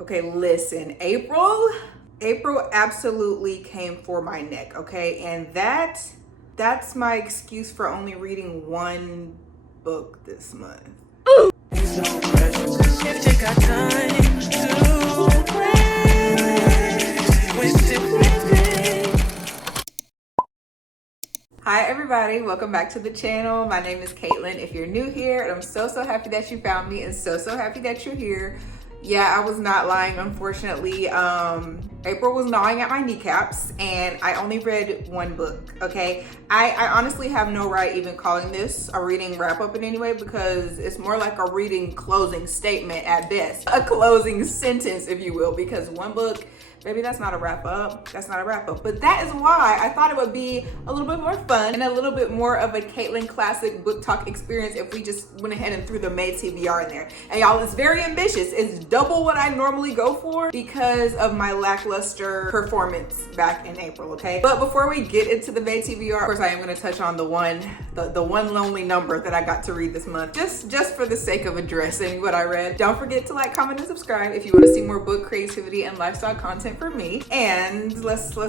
Okay, listen, April absolutely came for my neck, okay? And that's my excuse for only reading one book this month. Hi everybody, welcome back to the channel. My name is Caitlin. If you're new here, and I'm so happy that you found me and so happy that you're here. Yeah, I was not lying, unfortunately. April was gnawing at my kneecaps and I only read one book, okay? I honestly have no right even calling this a reading wrap up in any way because it's more like a reading closing statement at best. A closing sentence, if you will, because one book, baby, that's not a wrap up. That's not a wrap up. But that is why I thought it would be a little bit more fun and a little bit more of a Caitlin classic book talk experience if we just went ahead and threw the May TBR in there. And y'all, it's very ambitious. It's double what I normally go for because of my lackluster performance back in April, okay? But before we get into the May TBR, of course, I am gonna touch on the one lonely number that I got to read this month, just for the sake of addressing what I read. Don't forget to like, comment, and subscribe if you want to see more book creativity and lifestyle content for me. And let's go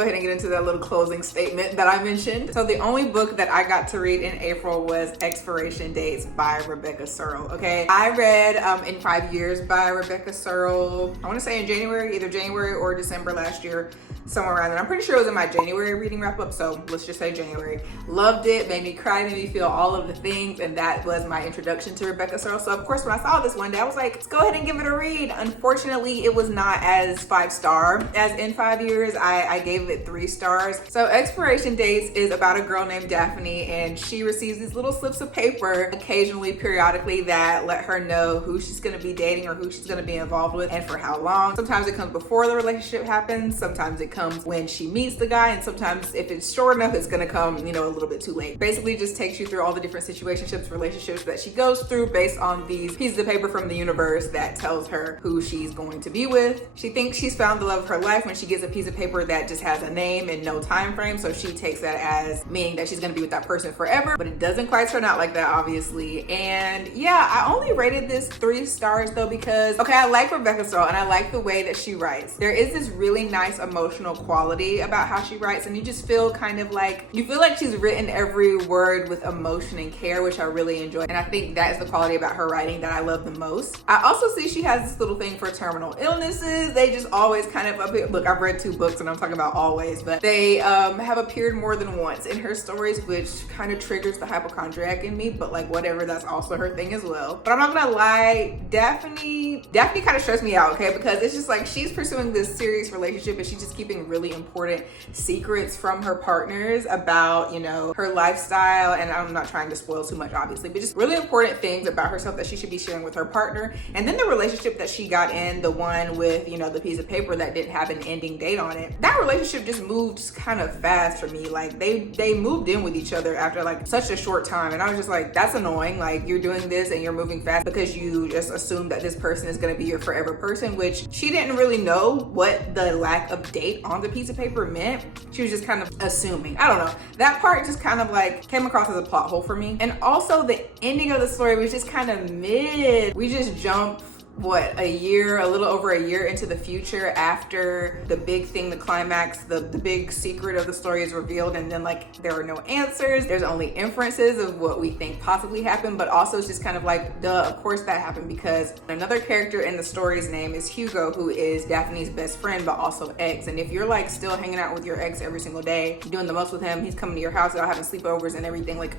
ahead and get into that little closing statement that I mentioned. So the only book that I got to read in April was Expiration Dates by Rebecca Searle, okay? I read In 5 Years by Rebecca Searle, I want to say in January, either January or December last year, somewhere around there. I'm pretty sure it was in my January reading wrap up, so let's just say January. Loved it, made me cry, made me feel all of the things, and that was my introduction to Rebecca Searle. So of course, when I saw this one day, I was like, let's go ahead and give it a read. Unfortunately, it was not as 5-star as In 5 Years. I gave it 3 stars. So Expiration Dates is about a girl named Daphne, and she receives these little slips of paper occasionally, periodically, that let her know who she's gonna be dating or who she's gonna be involved with and for how long. Sometimes it comes before the relationship happens, sometimes it comes when she meets the guy, and sometimes if it's short enough, it's gonna come, you know, a little bit too late. Basically just takes you through all the different situationships, relationships that she goes through based on these pieces of paper from the universe that tells her who she's going to be with. She thinks she's found the love of her life when she gets a piece of paper that just has a name and no time frame, so she takes that as meaning that she's gonna be with that person forever, but it doesn't quite turn out like that, obviously. And yeah, I only rated this 3 stars though because, okay, I like Rebecca Searle and I like the way that she writes. There is this really nice emotional quality about how she writes, and you just feel kind of like, you feel like she's written every word with emotion and care, which I really enjoy. And I think that is the quality about her writing that I love the most. I also see she has this little thing for terminal illnesses. They just always kind of appear. Look, I've read 2 books and I'm talking about always, but they have appeared more than once in her stories, which kind of triggers the hypochondriac in me, but like whatever, that's also her thing as well. But I'm not gonna lie, Daphne kind of stressed me out, okay? Because it's just like she's pursuing this serious relationship and she's just keeping really important secrets from her partners about, you know, her lifestyle. And I'm not trying to spoil too much, obviously, but just really important things about herself that she should be sharing with her partner. And then the relationship that she got in, the one with, you know, the piece of paper that didn't have an ending date on it, that relationship just moved kind of fast for me. Like they moved in with each other after like such a short time. And I was just like, that's annoying. Like you're doing this and you're moving fast because you just assume that this person is going to be your forever person, which she didn't really know what the lack of date on the piece of paper meant. She was just kind of assuming. I don't know. That part just kind of like came across as a plot hole for me. And also the ending of the story was just kind of mid. We just jumped a little over a year into the future after the big thing, the climax, the big secret of the story is revealed, and then like there are no answers. There's only inferences of what we think possibly happened, but also it's just kind of like, duh, of course that happened, because another character in the story's name is Hugo, who is Daphne's best friend, but also ex. And if you're like still hanging out with your ex every single day, doing the most with him, he's coming to your house, y'all having sleepovers and everything, like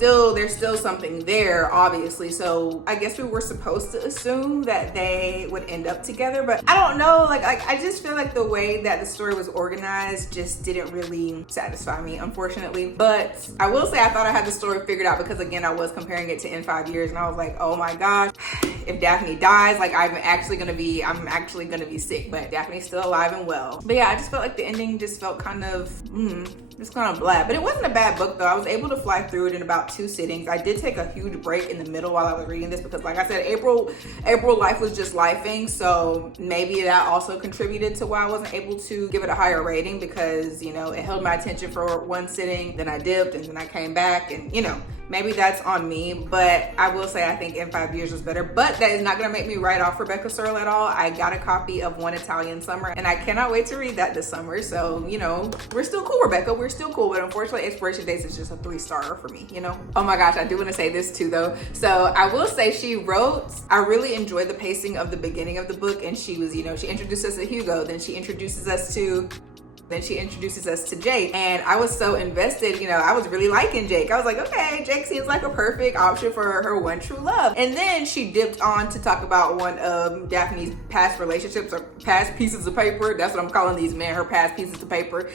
there's still something there, obviously. So I guess we were supposed to assume that they would end up together, but I don't know, like I just feel like the way that the story was organized just didn't really satisfy me, unfortunately. But I will say I thought I had the story figured out, because again, I was comparing it to In 5 Years and I was like, oh my gosh, if Daphne dies, like I'm actually gonna be sick, but Daphne's still alive and well. But yeah, I just felt like the ending just felt kind of just kind of blah. But it wasn't a bad book though. I was able to fly through it in about 2 sittings. I did take a huge break in the middle while I was reading this because, like I said, April life was just lifing, so maybe that also contributed to why I wasn't able to give it a higher rating, because, you know, it held my attention for 1 sitting, then I dipped, and then I came back, and, you know, Maybe that's on me, but I will say I think In 5 Years was better. But that is not gonna make me write off Rebecca Searle at all. I got a copy of One Italian Summer and I cannot wait to read that this summer. So, you know, we're still cool, Rebecca, we're still cool. But unfortunately, Expiration Dates is just a 3-star for me, you know? Oh my gosh, I do wanna say this too though. So I will say she wrote, I really enjoyed the pacing of the beginning of the book, and she was, you know, she introduced us to Hugo, then she introduces us to Jake, and I was so invested, you know, I was really liking Jake. I was like, okay, Jake seems like a perfect option for her one true love. And then she dipped on to talk about one of Daphne's past relationships, or past pieces of paper. That's what I'm calling these men, her past pieces of paper.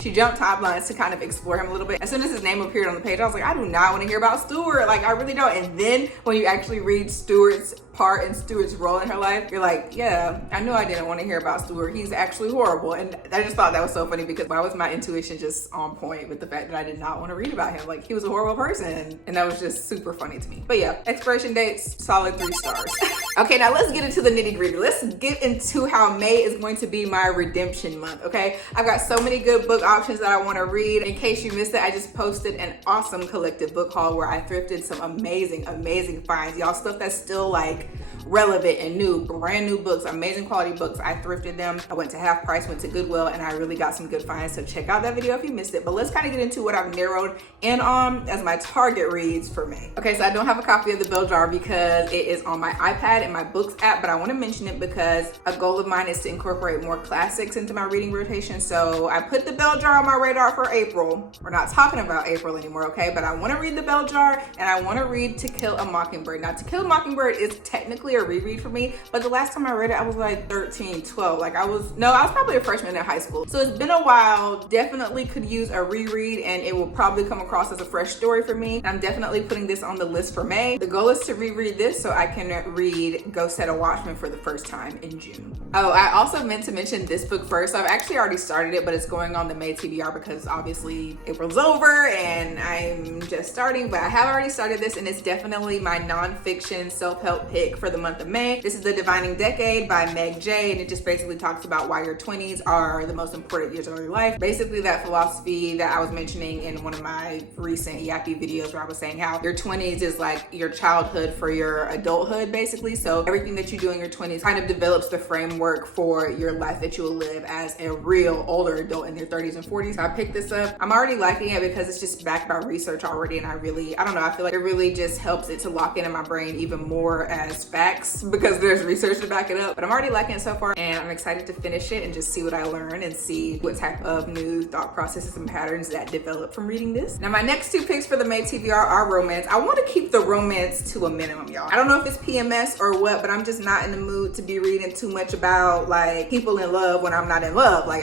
She jumped timelines to kind of explore him a little bit. As soon as his name appeared on the page, I was like, I do not want to hear about Stuart. Like, I really don't. And then when you actually read Stuart's part and Stuart's role in her life, you're like, yeah, I knew I didn't want to hear about Stuart. He's actually horrible. And I just thought that was so funny, because why was my intuition just on point with the fact that I did not want to read about him? Like, he was a horrible person, and that was just super funny to me. But yeah, Expiration Dates, solid 3 stars. Okay, now let's get into the nitty gritty. Let's get into how May is going to be my redemption month, okay? I've got so many good book options that I want to read. In case you missed it, I just posted an awesome collective book haul where I thrifted some amazing finds. Y'all, stuff that's still like relevant and new, brand new books, amazing quality books. I thrifted them. I went to half price, went to Goodwill, and I really got some good finds. So check out that video if you missed it. But let's kind of get into what I've narrowed in on as my target reads for May. Okay, so I don't have a copy of The Bell Jar because it is on my iPad in my books app, but I want to mention it because a goal of mine is to incorporate more classics into my reading rotation. So I put The Bell Jar on my radar for April. We're not talking about April anymore, okay? But I want to read The Bell Jar, and I want to read To Kill a Mockingbird. Now, To Kill a Mockingbird is technically a reread for me, but the last time I read it, I was like 13, 12. Like I was probably a freshman in high school. So it's been a while. Definitely could use a reread, and it will probably come across as a fresh story for me. I'm definitely putting this on the list for May. The goal is to reread this so I can read Go Set a Watchman for the first time in June. Oh, I also meant to mention this book first. So I've actually already started it, but it's going on the May TBR because obviously April's over and I'm just starting, but I have already started this, and it's definitely my nonfiction self-help pick for the month of May. This is The Divining Decade by Meg J, and it just basically talks about why your 20s are the most important years of your life. Basically that philosophy that I was mentioning in one of my recent Yappy videos, where I was saying how your 20s is like your childhood for your adulthood, basically. So everything that you do in your 20s kind of develops the framework for your life that you will live as a real older adult in your 30s and 40s. So I picked this up. I'm already liking it because it's just backed by research already, and I don't know, I feel like it really just helps it to lock in my brain even more as facts because there's research to back it up. But I'm already liking it so far, and I'm excited to finish it and just see what I learn and see what type of new thought processes and patterns that develop from reading this. Now, my next 2 picks for the May TBR are romance. I want to keep the romance to a minimum, y'all. I don't know if it's PMS or what, but I'm just not in the mood to be reading too much about like people in love when I'm not in love. Like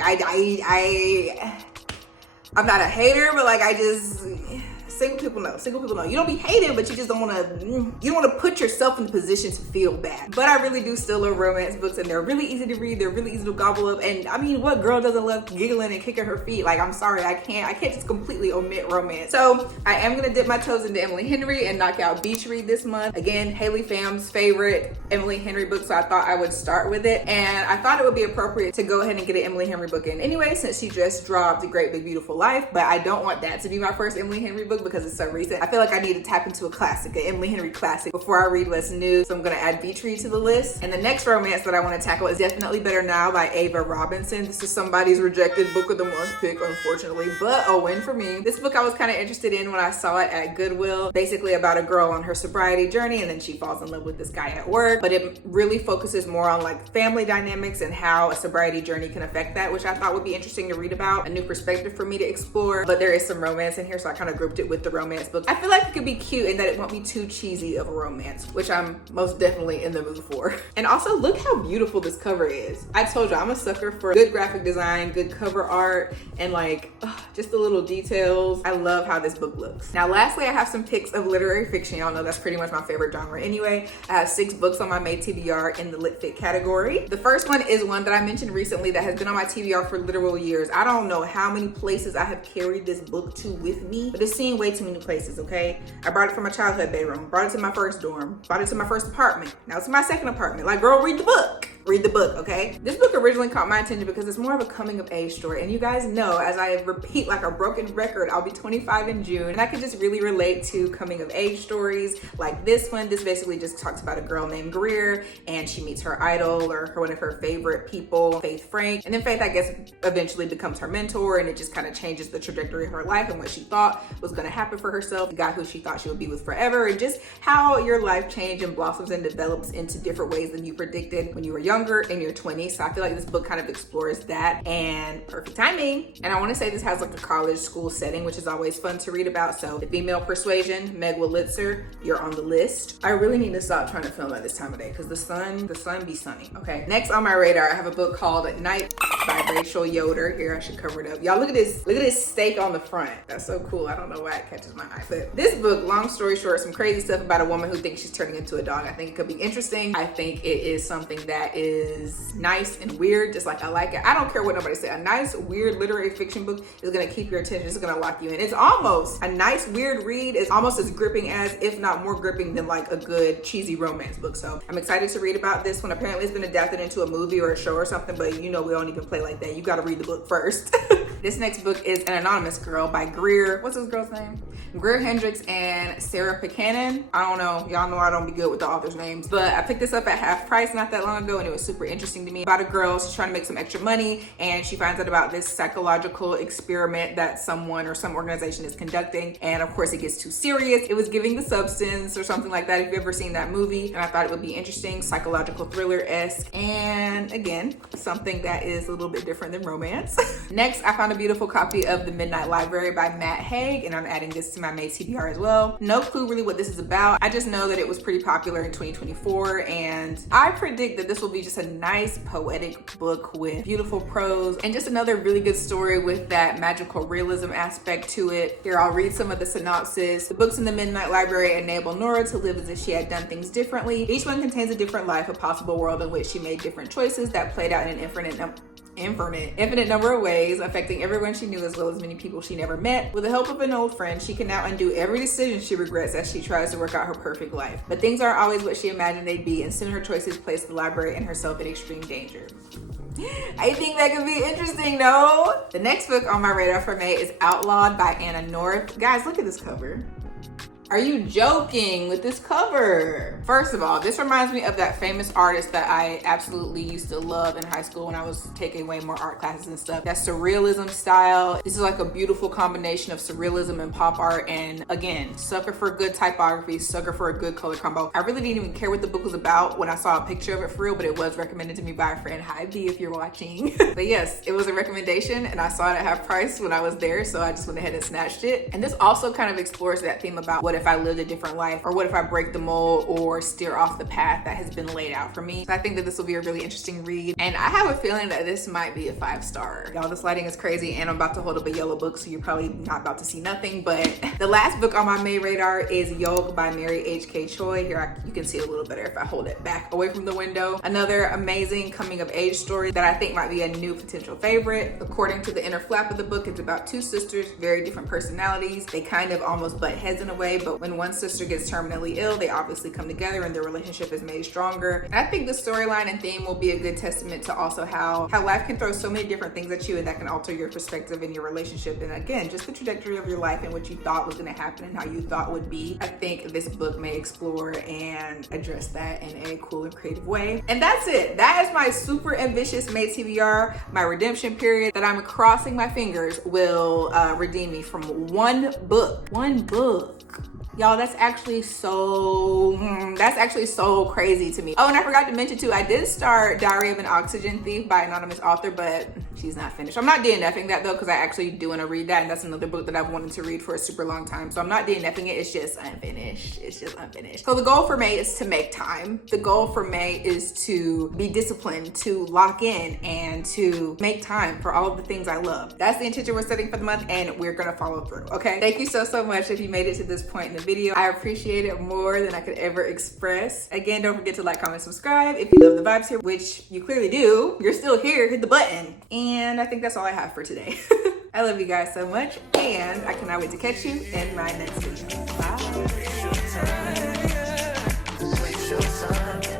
I'm not a hater, but like single people know. You don't be hated, but you just don't want to put yourself in the position to feel bad. But I really do still love romance books, and they're really easy to read. They're really easy to gobble up. And I mean, what girl doesn't love giggling and kicking her feet? Like, I'm sorry, I can't just completely omit romance. So I am gonna dip my toes into Emily Henry and knock out beach read this month. Again, Haley Pham's favorite Emily Henry book, so I thought I would start with it. And I thought it would be appropriate to go ahead and get an Emily Henry book in anyway, since she just dropped A Great Big Beautiful Life. But I don't want that to be my first Emily Henry book because it's so recent. I feel like I need to tap into a classic, an Emily Henry classic, before I read what's new. So I'm gonna add Beach Read to the list. And the next romance that I want to tackle is Definitely Better Now by Ava Robinson. This is somebody's rejected book of the month pick, unfortunately, but a win for me. This book I was kind of interested in when I saw it at Goodwill. Basically about a girl on her sobriety journey, and then she falls in love with this guy at work. But it really focuses more on like family dynamics and how a sobriety journey can affect that, which I thought would be interesting to read about, a new perspective for me to explore. But there is some romance in here, so I kind of grouped it with the romance book. I feel like it could be cute and that it won't be too cheesy of a romance, which I'm most definitely in the mood for. And also, look how beautiful this cover is. I told you I'm a sucker for good graphic design, good cover art, and like just the little details. I love how this book looks. Now, lastly, I have some picks of literary fiction. Y'all know that's pretty much my favorite genre anyway. I have 6 books on my May TBR in the Lit Fit category. The first one is one that I mentioned recently that has been on my TBR for literal years. I don't know how many places I have carried this book to with me, but it's seen way too many places, okay? I brought it from my childhood bedroom, brought it to my first dorm, brought it to my first apartment. Now it's my second apartment. Like, girl, read the book. read the book, okay? This book originally caught my attention because it's more of a coming of age story. And you guys know, as I repeat like a broken record, I'll be 25 in June, and I could just really relate to coming of age stories like this one. This basically just talks about a girl named Greer, and she meets her idol or one of her favorite people, Faith Frank. And then Faith, I guess, eventually becomes her mentor, and it just kind of changes the trajectory of her life and what she thought was gonna happen for herself, the guy who she thought she would be with forever, and just how your life changes and blossoms and develops into different ways than you predicted when you were younger in your 20s. So I feel like this book kind of explores that, and perfect timing. And I want to say this has like a college school setting, which is always fun to read about. So the female Persuasion, Meg Wolitzer, you're on the list. I really need to stop trying to film at this time of day because the sun be sunny. Okay, next on my radar, I have a book called Nightbitch by Yoder. Here, I should cover it up. Y'all, look at this steak on the front. That's so cool. I don't know why it catches my eye. But this book, long story short, some crazy stuff about a woman who thinks she's turning into a dog. I think it could be interesting. I think it is something that is nice and weird, just like I like it. I don't care what nobody says. A nice, weird literary fiction book is gonna keep your attention. It's gonna lock you in. It's almost a nice, weird read. It's almost as gripping as, if not more gripping than like a good cheesy romance book. So I'm excited to read about this one. Apparently it's been adapted into a movie or a show or something, but you know we don't even play like that. You gotta read the book first. This next book is An Anonymous Girl by Greer. What's this girl's name? Greer, Hendricks, and Sarah Pekkanen. I don't know. Y'all know I don't be good with the authors' names, but I picked this up at half price not that long ago, and it was super interesting to me. About a girl, she's trying to make some extra money, and she finds out about this psychological experiment that someone or some organization is conducting, and of course it gets too serious. It was Giving the Substance or something like that, if you've ever seen that movie, and I thought it would be interesting, psychological thriller-esque, and again, something that is a little bit different than romance. Next, I found a beautiful copy of The Midnight Library by Haig, and I'm adding this to my May TBR as well. No clue really what this is about. I just know that it was pretty popular in 2024, and I predict that this will be just a nice poetic book with beautiful prose and just another really good story with that magical realism aspect to it. Here, I'll read some of the synopsis. The books in the Midnight Library enable Nora to live as if she had done things differently. Each one contains a different life, a possible world in which she made different choices that played out in an infinite number of ways, affecting everyone she knew as well as many people she never met. With the help of an old friend, she can now undo every decision she regrets as she tries to work out her perfect life. But things aren't always what she imagined they'd be, and soon her choices place the library and herself in extreme danger. I think that could be interesting, no? The next book on my radar for May is Outlawed by Anna North. Guys, look at this cover. Are you joking with this cover? First of all, this reminds me of that famous artist that I absolutely used to love in high school when I was taking way more art classes and stuff. That surrealism style. This is like a beautiful combination of surrealism and pop art. And again, sucker for good typography, sucker for a good color combo. I really didn't even care what the book was about when I saw a picture of it for real, but it was recommended to me by a friend. Hi B, if you're watching. But yes, it was a recommendation and I saw it at half price when I was there. So I just went ahead and snatched it. And this also kind of explores that theme about what if I lived a different life, or what if I break the mold or steer off the path that has been laid out for me. So I think that this will be a really interesting read, and I have a feeling that this might be a 5-star. Y'all, this lighting is crazy, and I'm about to hold up a yellow book, so you're probably not about to see nothing. But the last book on my May radar is Yolk by Mary H.K. Choi. Here, you can see it a little better if I hold it back away from the window. Another amazing coming of age story that I think might be a new potential favorite. According to the inner flap of the book, it's about two sisters, very different personalities. They kind of almost butt heads in a way, but when one sister gets terminally ill, they obviously come together and their relationship is made stronger. And I think the storyline and theme will be a good testament to also how life can throw so many different things at you, and that can alter your perspective in your relationship. And again, just the trajectory of your life and what you thought was going to happen and how you thought would be. I think this book may explore and address that in a cool and creative way. And that's it. That is my super ambitious May TBR, my redemption period that I'm crossing my fingers will redeem me from one book. Y'all, that's actually so crazy to me. Oh, and I forgot to mention too, I did start Diary of an Oxygen Thief by anonymous author, but she's not finished. I'm not DNFing that though, because I actually do want to read that, and that's another book that I've wanted to read for a super long time. So I'm not DNFing it, it's just unfinished. So the goal for May is to make time. The goal for May is to be disciplined, to lock in, and to make time for all of the things I love. That's the intention we're setting for the month, and we're gonna follow through, okay? Thank you so much if you made it to this point in the video. I appreciate it more than I could ever express. Again, don't forget to like, comment, subscribe if you love the vibes here, which you clearly do. You're still here, hit the button. And I think that's all I have for today. I love you guys so much, and I cannot wait to catch you in my next video. Bye.